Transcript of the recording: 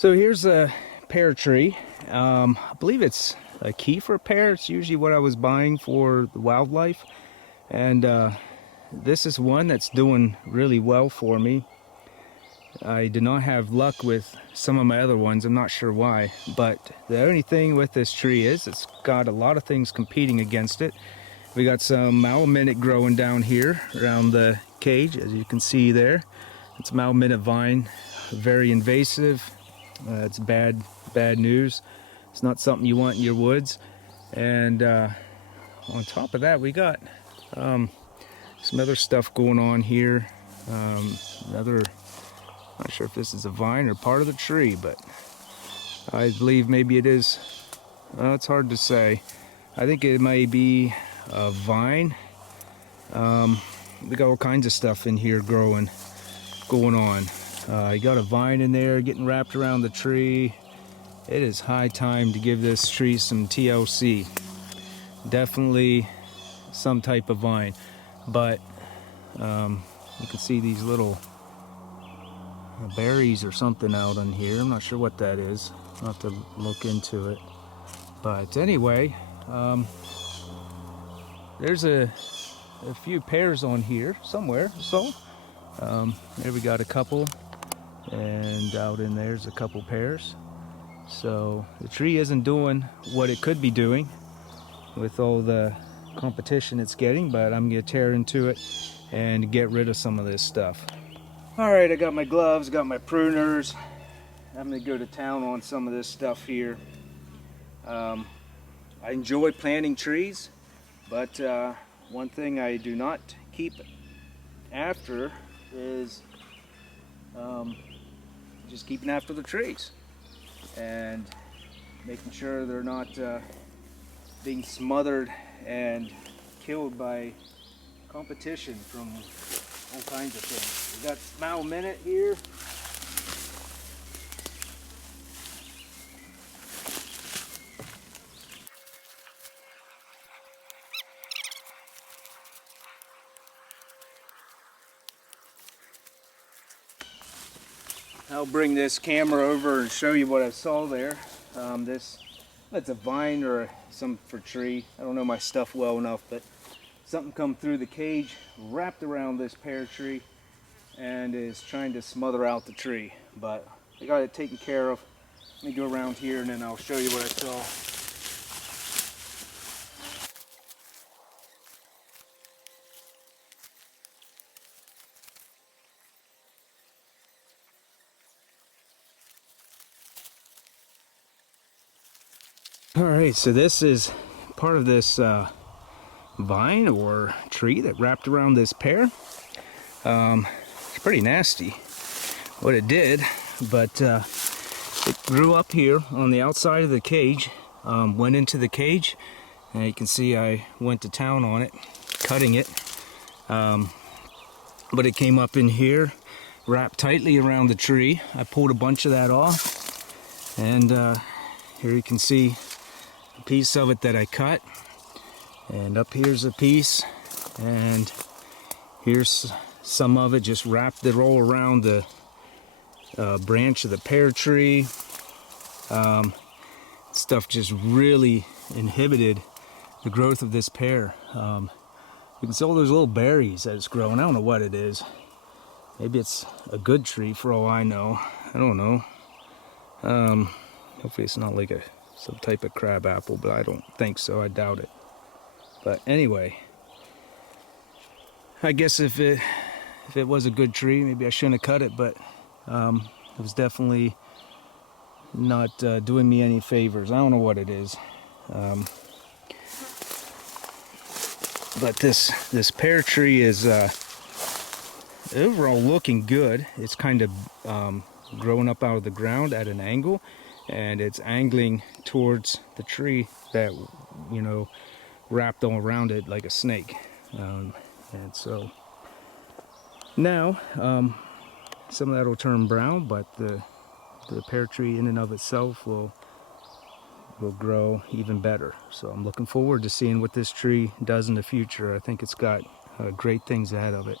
So here's a pear tree. I believe it's a kieffer pear. It's usually what I was buying for the wildlife. And this is one that's doing really well for me. I did not have luck with some of my other ones. I'm not sure why. But the only thing with this tree is it's got a lot of things competing against it. We got some malminate growing down here around the cage, as you can see there. It's a malminate vine, very invasive. It's bad news. It's not something you want in your woods. And on top of that, we got some other stuff going on here. Not sure if this is a vine or part of the tree, but I believe maybe it is. It's hard to say. I think it may be a vine. We got all kinds of stuff in here going on. You got a vine in there getting wrapped around the tree. It is high time to give this tree some TLC. Definitely some type of vine. But you can see these little berries or something out on here. I'm not sure what that is. I'll have to look into it. But anyway, there's a few pears on here somewhere. So there we got a couple. And out in there's a couple pears. So the tree isn't doing what it could be doing with all the competition it's getting, but I'm gonna tear into it and get rid of some of this stuff. All right, I got my gloves, got my pruners. I'm gonna go to town on some of this stuff here. I enjoy planting trees, but one thing I do not keep after is just keeping after the trees and making sure they're not being smothered and killed by competition from all kinds of things. We got malminate here. I'll bring this camera over and show you what I saw there. That's a vine or some for tree. I don't know my stuff well enough, but something come through the cage, wrapped around this pear tree, and is trying to smother out the tree. But I got it taken care of. Let me go around here and then I'll show you what I saw. Alright, so this is part of this vine or tree that wrapped around this pear. It's pretty nasty what it did, but it grew up here on the outside of the cage, went into the cage, and you can see I went to town on it, cutting it, but it came up in here, wrapped tightly around the tree. I pulled a bunch of that off, and here you can see a piece of it that I cut, and up here's a piece, and here's some of it just wrapped it all around the branch of the pear tree. Stuff just really inhibited the growth of this pear. You can see all those little berries that it's growing. I don't know what it is. Maybe it's a good tree for all I know. I don't know. Hopefully it's not like some type of crab apple, but I don't think so. I doubt it. But anyway, I guess if it was a good tree, maybe I shouldn't have cut it, but it was definitely not doing me any favors. I don't know what it is. But this pear tree is overall looking good. It's kind of growing up out of the ground at an angle, and it's angling towards the tree that, you know, wrapped all around it like a snake. And so now some of that will turn brown, but the pear tree in and of itself will grow even better. So I'm looking forward to seeing what this tree does in the future. I think it's got great things ahead of it.